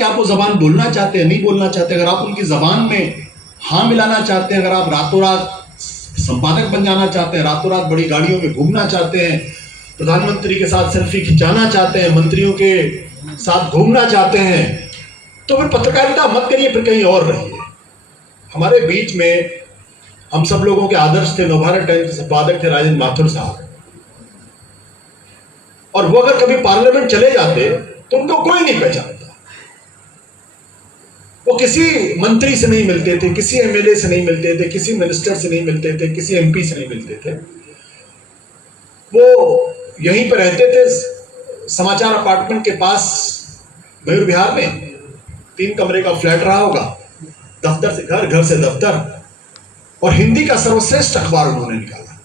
कि आप वो जबान बोलना चाहते हैं, नहीं बोलना चाहते। अगर आप उनकी जबान में हाँ मिलाना चाहते हैं, अगर आप रातों रात संपादक बन जाना चाहते हैं, रातों रात बड़ी गाड़ियों में घूमना चाहते हैं, प्रधानमंत्री के साथ सेल्फी खिंचाना चाहते हैं, मंत्रियों के साथ घूमना चाहते हैं, तो फिर पत्रकारिता मत करिए, फिर कहीं और रहिए। हमारे बीच में हम सब लोगों के आदर्श थे, नवभारत टाइम्स के संपादक थे राजेंद्र माथुर साहब, और वो अगर कभी पार्लियामेंट चले जाते तो उनको कोई नहीं पहचानता। वो किसी मंत्री से नहीं मिलते थे, किसी एमएलए से नहीं मिलते थे, किसी मिनिस्टर से नहीं मिलते थे, किसी एमपी से नहीं मिलते थे। वो यहीं पर रहते थे समाचार अपार्टमेंट के पास मयूर विहार में, 3 कमरे का फ्लैट रहा होगा, दफ्तर से घर, घर से दफ्तर, और हिंदी का सर्वश्रेष्ठ अखबार उन्होंने निकाला।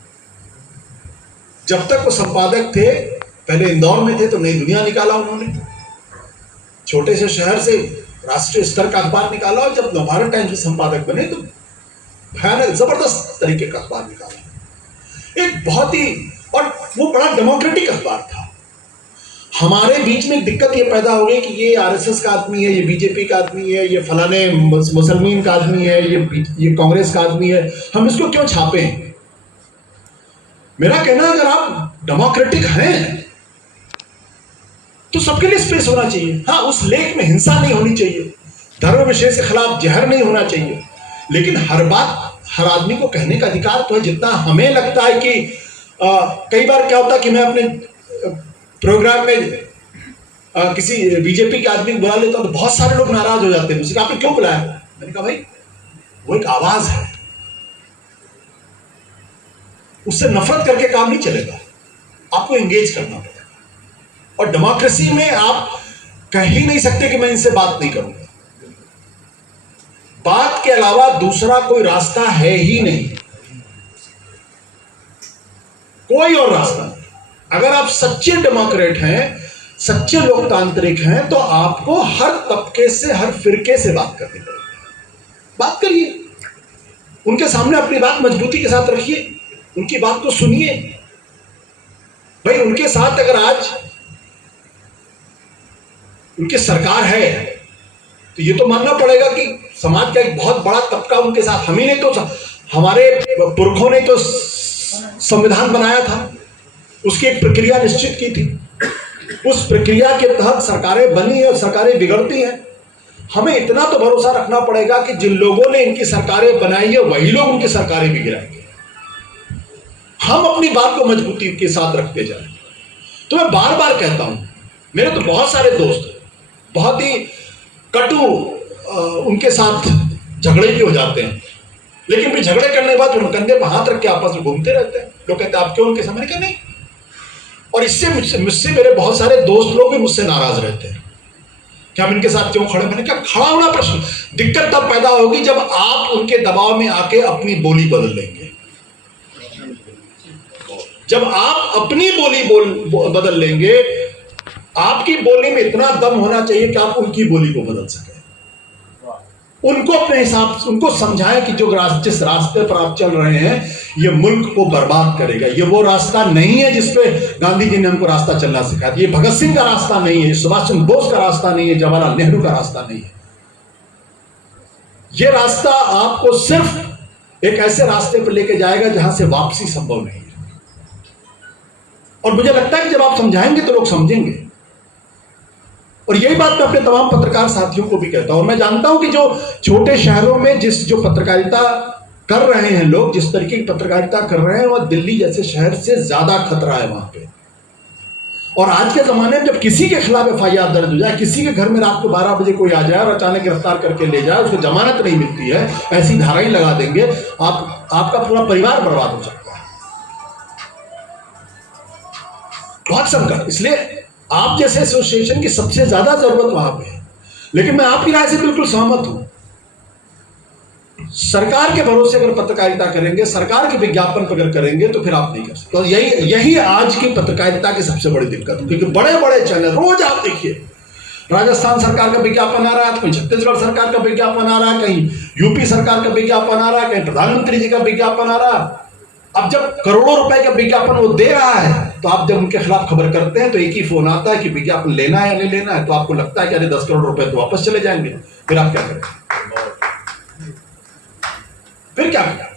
जब तक वो संपादक थे, पहले इंदौर में थे तो नई दुनिया निकाला उन्होंने, छोटे से शहर से राष्ट्रीय स्तर का अखबार निकाला, और जब नवभारत टाइम्स के संपादक बने तो भयानक जबरदस्त तरीके का अखबार निकाला, एक बहुत ही, और वो बड़ा डेमोक्रेटिक अखबार था। हमारे बीच में एक दिक्कत ये पैदा हो गई कि ये आरएसएस का आदमी है, ये बीजेपी का आदमी है, ये फलाने मुसलमान का आदमी है, ये कांग्रेस का आदमी है, हम इसको क्यों छापें। मेरा कहना है अगर आप डेमोक्रेटिक हैं तो सबके लिए स्पेस होना चाहिए। हाँ, उस लेख में हिंसा नहीं होनी चाहिए, धर्म विषय के खिलाफ जहर नहीं होना चाहिए, लेकिन हर बात हर आदमी को कहने का अधिकार तो है। जितना हमें लगता है कि कई बार क्या होता है कि मैं अपने प्रोग्राम में किसी बीजेपी के आदमी को बुला लेता हूं तो बहुत सारे लोग नाराज हो जाते हैं मुझसे, आपने क्यों बुलाया। मैंने कहा भाई वो एक आवाज है, उससे नफरत करके काम नहीं चलेगा, आपको एंगेज करना पड़ेगा। और डेमोक्रेसी में आप कह ही नहीं सकते कि मैं इनसे बात नहीं करूंगा, बात के अलावा दूसरा कोई रास्ता है ही नहीं, कोई और रास्ता नहीं। अगर आप सच्चे डेमोक्रेट हैं, सच्चे लोकतांत्रिक हैं, तो आपको हर तबके से, हर फिरके से बात करनी पड़ेगी। बात करिए, उनके सामने अपनी बात मजबूती के साथ रखिए, उनकी बात को सुनिए। भाई उनके साथ अगर आज उनकी सरकार है तो ये तो मानना पड़ेगा कि समाज का एक बहुत बड़ा तबका उनके साथ, हम ही ने तो, हमारे पुरखों ने तो संविधान बनाया था, उसकी एक प्रक्रिया निश्चित की थी, उस प्रक्रिया के तहत सरकारें बनी और सरकारें बिगड़ती हैं। हमें इतना तो भरोसा रखना पड़ेगा कि जिन लोगों ने इनकी सरकारें बनाई है वही लोग उनकी सरकारें भी गिराएंगे। हम अपनी बात को मजबूती के साथ रखते जाएं। तो मैं बार बार कहता हूं, मेरे तो बहुत सारे दोस्त बहुत ही कटु उनके साथ झगड़े भी हो जाते हैं, लेकिन फिर झगड़े करने के बाद उन कंधे पर हाथ रख के आपस में घूमते रहते हैं। लोग कहते हैं आप क्यों उनके सामने, क्या नहीं। और इससे मुझसे मेरे बहुत सारे दोस्त लोग भी मुझसे नाराज रहते हैं कि हम इनके साथ क्यों खड़े। मैंने कहा खड़ा होना प्रश्न, दिक्कत तब पैदा होगी जब आप उनके दबाव में आके अपनी बोली बदल लेंगे। जब आप अपनी बोली बदल लेंगे, आपकी बोली में इतना दम होना चाहिए कि आप उनकी बोली को बदल सकें। उनको अपने हिसाब से उनको समझाएं कि जिस रास्ते पर आप चल रहे हैं ये मुल्क को बर्बाद करेगा। ये वो रास्ता नहीं है जिसपे गांधी जी ने हमको रास्ता चलना सिखाया। ये भगत सिंह का रास्ता नहीं है, सुभाष चंद्र बोस का रास्ता नहीं है, जवाहरलाल नेहरू का रास्ता नहीं है। ये रास्ता आपको सिर्फ एक ऐसे रास्ते पर लेके जाएगा जहां से वापसी संभव नहीं है। और मुझे लगता है कि जब आप समझाएंगे तो लोग समझेंगे। और यही बात मैं अपने तमाम पत्रकार साथियों को भी कहता हूं। और मैं जानता हूं कि जो छोटे शहरों में जो पत्रकारिता कर रहे हैं लोग, जिस तरीके की पत्रकारिता कर रहे हैं, वह दिल्ली जैसे शहर से ज्यादा खतरा है वहां पे। और आज के जमाने में जब किसी के खिलाफ एफआईआर दर्ज हो जाए, किसी के घर में रात को 12 बजे कोई आ जाए और अचानक गिरफ्तार करके ले जाए, उसको जमानत नहीं मिलती है, ऐसी धाराएं लगा देंगे, आपका पूरा परिवार बर्बाद हो सकता है। बहुत संकट। इसलिए आप जैसे एसोसिएशन की सबसे ज्यादा जरूरत वहां पे है। लेकिन मैं आपकी राय से बिल्कुल सहमत हूं। सरकार के भरोसे अगर पत्रकारिता करेंगे, सरकार के विज्ञापन पर अगर करेंगे तो फिर आप नहीं कर सकते। तो यही आज की पत्रकारिता की सबसे बड़ी दिक्कत है। क्योंकि बड़े बड़े चैनल रोज आप देखिए, राजस्थान सरकार का विज्ञापन आ रहा है, कहीं छत्तीसगढ़ सरकार का विज्ञापन आ रहा है, कहीं यूपी सरकार का विज्ञापन आ रहा है, कहीं प्रधानमंत्री जी का विज्ञापन आ रहा है। अब जब करोड़ों रुपए का विज्ञापन वो दे रहा है, तो आप जब उनके खिलाफ खबर करते हैं तो एक ही फोन आता है कि विज्ञापन लेना है या नहीं लेना है, तो आपको लगता है कि अरे 10 करोड़ रुपए तो वापस चले जाएंगे, फिर आप क्या करें? फिर क्या करें?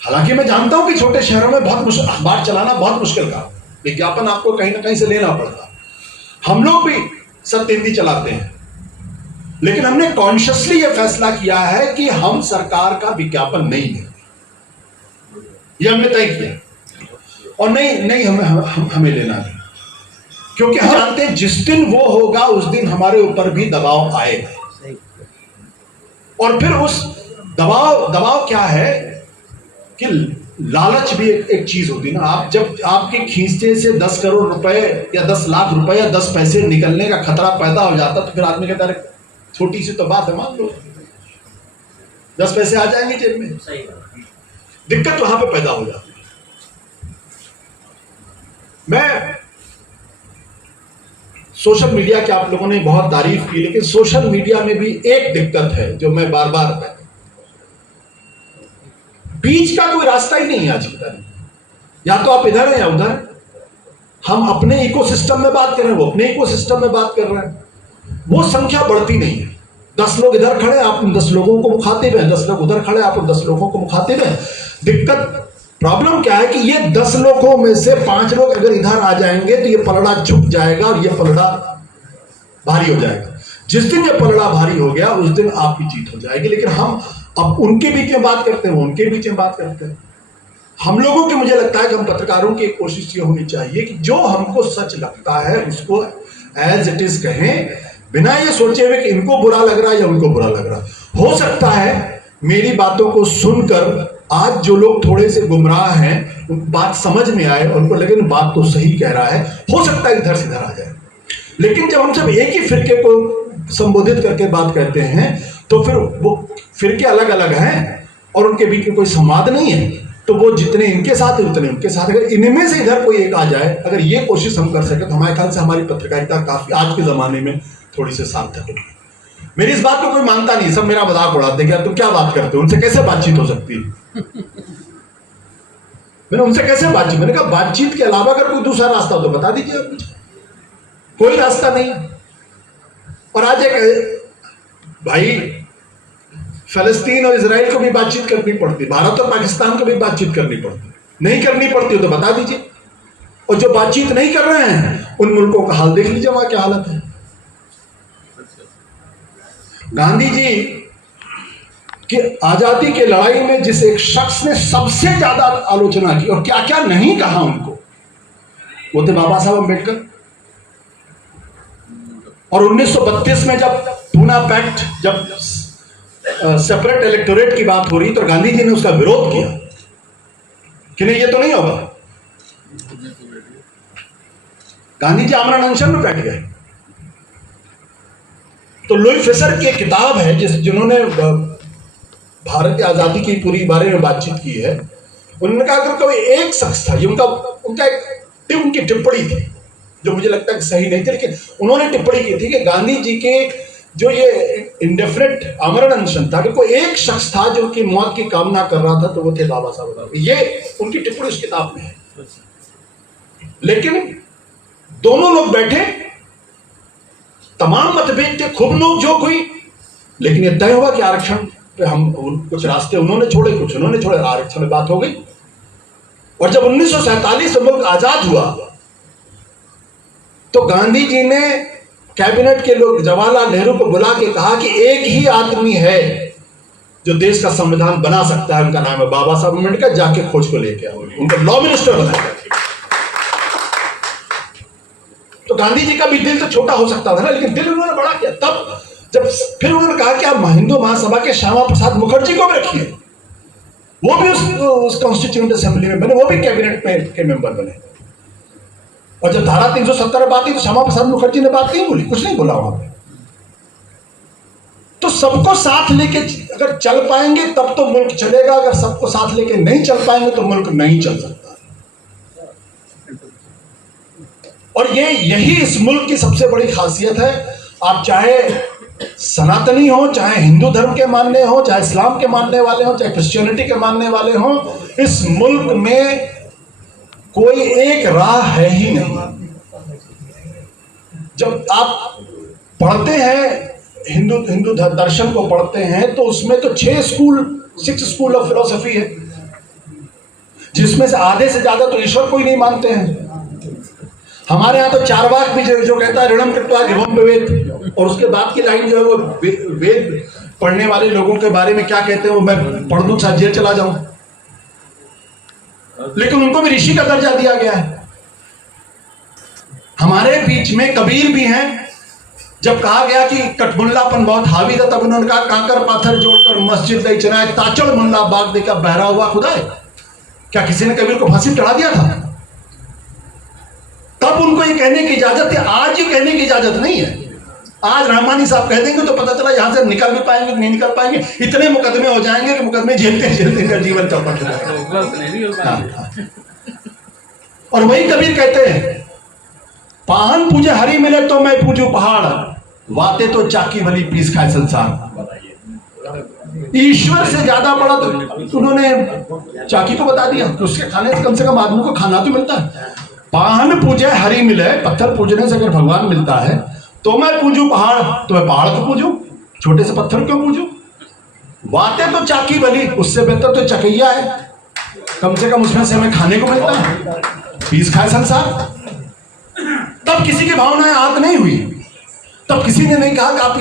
हालांकि मैं जानता हूं कि छोटे शहरों में बहुत मुश्किल, अखबार चलाना बहुत मुश्किल काम, विज्ञापन आपको कहीं ना कहीं से लेना पड़ता। हम लोग भी सत्य हिंदी चलाते हैं, लेकिन हमने कॉन्शियसली यह फैसला किया है कि हम सरकार का विज्ञापन नहीं लेंगे। यह हमने तय किया और नहीं हमें लेना नहीं, क्योंकि हम जानते हैं जिस दिन वो होगा उस दिन हमारे ऊपर भी दबाव आएगा। और फिर उस दबाव क्या है कि लालच भी एक चीज होती है ना। आप जब आपके खींचते से 10 करोड़ रुपए या 10 लाख रुपए या 10 पैसे निकलने का खतरा पैदा हो जाता, तो फिर आदमी कहता है छोटी सी तो बात है, मान लो 10 पैसे आ जाएंगे जेब में, दिक्कत वहां पे पैदा हो जाती है। मैं सोशल मीडिया की आप लोगों ने बहुत तारीफ की, लेकिन सोशल मीडिया में भी एक दिक्कत है जो मैं बार बार कहता हूं, बीच का कोई रास्ता ही नहीं है आज की तारीख। या तो आप इधर हैं या उधर। हम अपने इकोसिस्टम में बात कर रहे हैं, वो अपने इकोसिस्टम में बात कर रहे हैं, वो संख्या बढ़ती नहीं है। 10 लोग इधर खड़े, आप उन 10 लोगों को मुखातिब हैं, 10 लोग उधर खड़े, आप उन 10 लोगों को मुखातिब हैं। दिक्कत, प्रॉब्लम क्या है कि ये 10 लोगों में से 5 लोग अगर इधर आ जाएंगे तो ये पलड़ा झुक जाएगा और ये पलड़ा भारी हो जाएगा। जिस दिन ये पलड़ा भारी हो गया उस दिन आपकी जीत हो जाएगी। लेकिन हम अब उनके बीच में बात करते हैं, उनके बीच में बात करते हैं। हम लोगों की, मुझे लगता है कि हम पत्रकारों की एक कोशिश ये होनी चाहिए कि जो हमको सच लगता है उसको एज इट इज कहें, बिना ये सोचे हुए कि इनको बुरा लग रहा है या उनको बुरा लग रहा है। हो सकता है मेरी बातों को सुनकर आज जो लोग थोड़े से गुमराह हैं उनको बात समझ में आए, उनको लगे बात तो सही कह रहा है, हो सकता है इधर से इधर आ जाए। लेकिन जब हम सब एक ही फिरके को संबोधित करके बात करते हैं तो फिर वो फिरके अलग अलग हैं और उनके बीच में कोई संवाद नहीं है, तो वो जितने इनके साथ है उतने उनके साथ। अगर इनमें से इधर कोई एक आ जाए, अगर ये कोशिश हम कर सके तो हमारे ख्याल से हमारी पत्रकारिता काफी आज के जमाने में थोड़ी सी सार्थक होगी। मेरी इस बात को कोई मानता नहीं, सब मेरा मजाक उड़ाते हैं, तुम क्या बात करते हो, उनसे कैसे बातचीत हो सकती है। मैंने उनसे कैसे बातचीत, मैंने कहा बातचीत के अलावा अगर कोई दूसरा रास्ता हो तो बता दीजिए आप मुझे। कोई रास्ता नहीं। और आज एक भाई फलस्तीन और इजराइल को भी बातचीत करनी पड़ती, भारत और पाकिस्तान को भी बातचीत करनी पड़ती, नहीं करनी पड़ती हो तो बता दीजिए। और जो बातचीत नहीं कर रहे हैं उन मुल्कों का हाल देख लीजिए, वहां क्या हालत है। गांधी जी कि आजादी की लड़ाई में जिस एक शख्स ने सबसे ज्यादा आलोचना की और क्या क्या नहीं कहा उनको, वो थे बाबा साहब अम्बेडकर। और 1932 में जब पूना पैक्ट, जब सेपरेट इलेक्टोरेट की बात हो रही तो गांधी जी ने उसका विरोध किया कि नहीं ये तो नहीं होगा। गांधी जी आमरण अनशन में बैठ गए। तो लुई फिशर की एक किताब है जिन्होंने भारत की आजादी की पूरी बारे में बातचीत की है। उन्होंने कहा अगर कोई एक शख्स था, ये उनकी टिप्पणी थी जो मुझे लगता है कि सही नहीं थी, लेकिन उन्होंने टिप्पणी की थी कि गांधी जी के जो ये इंडेफिनिट आमरण अनशन था कि कोई एक शख्स था जो उनकी मौत की कामना कर रहा था, तो वो थे बाबा साहब। ये उनकी टिप्पणी उस किताब में है। लेकिन दोनों लोग बैठे, तमाम मतभेद थे, खूब नोक-झोंक हुई, लेकिन ये तय हुआ कि आरक्षण पे हम कुछ रास्ते उन्होंने छोड़े, कुछ उन्होंने छोड़े, आरक्षण में बात हो गई। और जब 1947 में मुल्क आजाद हुआ तो गांधी जी ने कैबिनेट के लोग जवाहरलाल नेहरू को बुला के कहा कि एक ही आदमी है जो देश का संविधान बना सकता है, उनका नाम है बाबा साहब अम्बेडकर, जाके खोज को लेके आओ। उनको लॉ मिनिस्टर बनाया। तो गांधी जी का भी दिल तो छोटा हो सकता था ना, लेकिन दिल उन्होंने बड़ा किया। तब जब फिर उन्होंने कहा कि आप हिंदू महासभा के श्यामा प्रसाद मुखर्जी को भी रखिए, वो भी उस कॉन्स्टिट्यूएंट असेंबली में बने, वो भी कैबिनेट के मेंबर बने। और जब धारा 370 में बात की तो श्यामा प्रसाद मुखर्जी ने बात नहीं बोली, कुछ नहीं बोला वहां पे। तो सबको साथ लेके अगर चल पाएंगे तब तो मुल्क चलेगा, अगर सबको साथ लेके नहीं चल पाएंगे तो मुल्क नहीं चल सकता। और यही इस मुल्क की सबसे बड़ी खासियत है। आप चाहे सनातनी हो, चाहे हिंदू धर्म के मानने हो, चाहे इस्लाम के मानने वाले हो, चाहे क्रिश्चियनिटी के मानने वाले हो, इस मुल्क में कोई एक राह है ही नहीं। जब आप पढ़ते हैं हिंदू दर्शन को पढ़ते हैं तो उसमें तो 6 स्कूल ऑफ फिलोसफी है, जिसमें से आधे से ज्यादा तो ईश्वर को ही नहीं मानते हैं। हमारे यहाँ तो चारवाक भी जो कहता है ऋणम कृत्वा गिवम वेद, और उसके बाद की लाइन जो है वो वेद पढ़ने वाले लोगों के बारे में क्या कहते हैं, वो मैं पढ़ दूं साथ जेल चला जाऊं। लेकिन उनको भी ऋषि का दर्जा दिया गया है। हमारे बीच में कबीर भी हैं। जब कहा गया कि कटमुल्लापन बहुत हावी था, तब उन्होंने कहा कांकर पाथर जोड़कर मस्जिद नहीं चलाए, ताचड़ मुल्ला बाग देखा बहरा हुआ खुदा है। क्या किसी ने कबीर को फांसी चढ़ा दिया था? तब उनको ये कहने की इजाजत थी, आज ये कहने की इजाजत नहीं है। आज रहमानी साहब कह देंगे तो पता चला यहां से निकल भी पाएंगे नहीं निकल पाएंगे। इतने मुकदमे हो जाएंगे कि मुकदमे झेलते झेलते का जीवन चौपट हो जाएगा। और वही कबीर कहते हैं, पाहन पूजे हरि मिले तो मैं पूजू पहाड़, वाते तो चाकी भली पीस खाए संसार। ईश्वर से ज्यादा बड़ा तो उन्होंने चाकी को बता दिया कि उसके खाने से कम आदमी को खाना तो मिलता है। पाहन पूजे हरि मिले, पत्थर पूजने से अगर भगवान मिलता है तो मैं पूजू पहाड़, तो मैं पहाड़ को पूजू, छोटे से पत्थर क्यों पूजू? वाते तो चाकी भली, उससे बेहतर तो चकैया है, कम से कम उसमें से हमें खाने को मिलता है, पीस खाए संसार। तब किसी की भावनाएं आग नहीं हुई, तब किसी ने नहीं कहा कि आप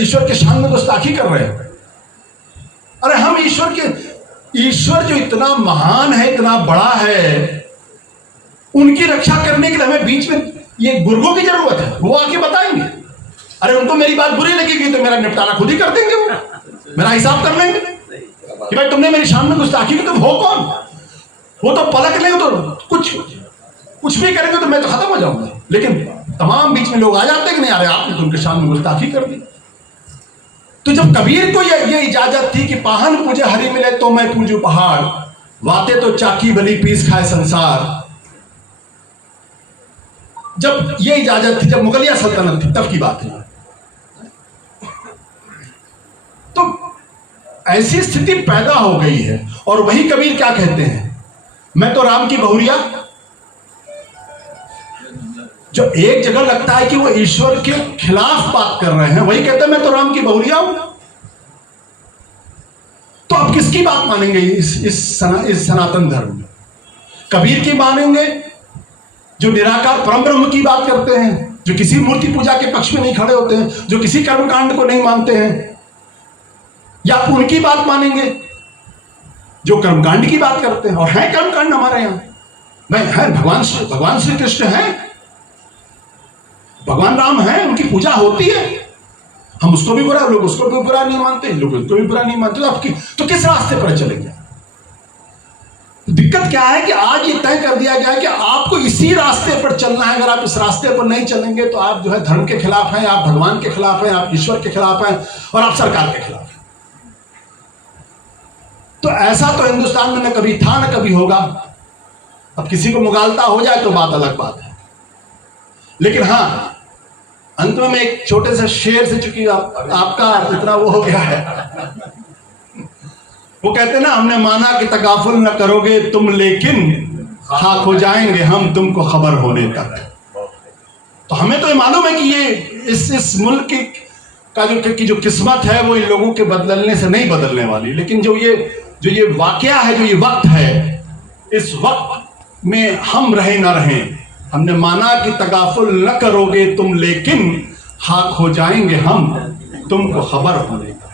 ईश्वर के शान में गुस्ताखी कर रहे हैं। अरे हम ईश्वर जो इतना महान है, इतना बड़ा है, उनकी रक्षा करने के लिए हमें बीच में ये बुर्गों की जरूरत है। वो आके बताएंगे। अरे उनको मेरी बात बुरी लगेगी तो मेरा निपटारा खुद ही कर देंगे, वो मेरा हिसाब कर लेंगे कि भाई तुमने मेरी शान में गुस्ताखी की, तुम हो कौन? वो तो पलक लेंगे तो कुछ भी करेंगे तो मैं तो खत्म हो जाऊंगा। लेकिन तमाम बीच में लोग आ जाते हैं कि नहीं, अरे आपने तो उनके शान में गुस्ताखी कर दी। तो जब कबीर को ये इजाजत थी कि पाहन पूजे हरि मिले तो मैं पूजू पहाड़, वाते तो चाकी भली पीस खाए संसार, जब ये इजाजत थी, जब मुगलिया सल्तनत थी, तब की बात है। तो ऐसी स्थिति पैदा हो गई है। और वही कबीर क्या कहते हैं, मैं तो राम की बहुरिया। जो एक जगह लगता है कि वो ईश्वर के खिलाफ बात कर रहे हैं, वही कहते हैं मैं तो राम की बहुरिया हूं। तो अब किसकी बात मानेंगे इस सनातन धर्म में? कबीर की मानेंगे जो निराकार परम ब्रह्म की बात करते हैं, जो किसी मूर्ति पूजा के पक्ष में नहीं खड़े होते हैं, जो किसी कर्मकांड को नहीं मानते हैं, या उनकी बात मानेंगे जो कर्मकांड की बात करते हैं? और है कर्मकांड हमारे यहां, मैं है भगवान श्री कृष्ण है, भगवान राम है, उनकी पूजा होती है। हम उसको भी बुरा, लोग उसको भी बुरा नहीं मानते, लोग उसको भी बुरा नहीं मानते। तो किस रास्ते पर चलेंगे? दिक्कत क्या है कि आज ये तय कर दिया गया है कि आपको इसी रास्ते पर चलना है। अगर आप इस रास्ते पर नहीं चलेंगे तो आप जो है धर्म के खिलाफ हैं, आप भगवान के खिलाफ हैं, आप ईश्वर के खिलाफ हैं, और आप सरकार के खिलाफ हैं। तो ऐसा तो हिंदुस्तान में न कभी था न कभी होगा। अब किसी को मुगालता हो जाए तो बात अलग बात है। लेकिन हाँ, अंत में मैं एक छोटे से शेर से, चूंकि आपका इतना वो हो गया है, वो कहते ना, हमने माना कि तगाफुल न करोगे तुम, लेकिन खाक हो जाएंगे हम तुमको खबर होने तक। तो हमें तो ये मालूम है कि ये इस मुल्क का जो किस्मत है वो इन लोगों के बदलने से नहीं बदलने वाली। लेकिन जो ये वाकया है, जो ये वक्त है, इस वक्त में हम रहे ना रहे, हमने माना कि तगाफुल न करोगे तुम, लेकिन खाक हो जाएंगे हम तुमको खबर होने तक।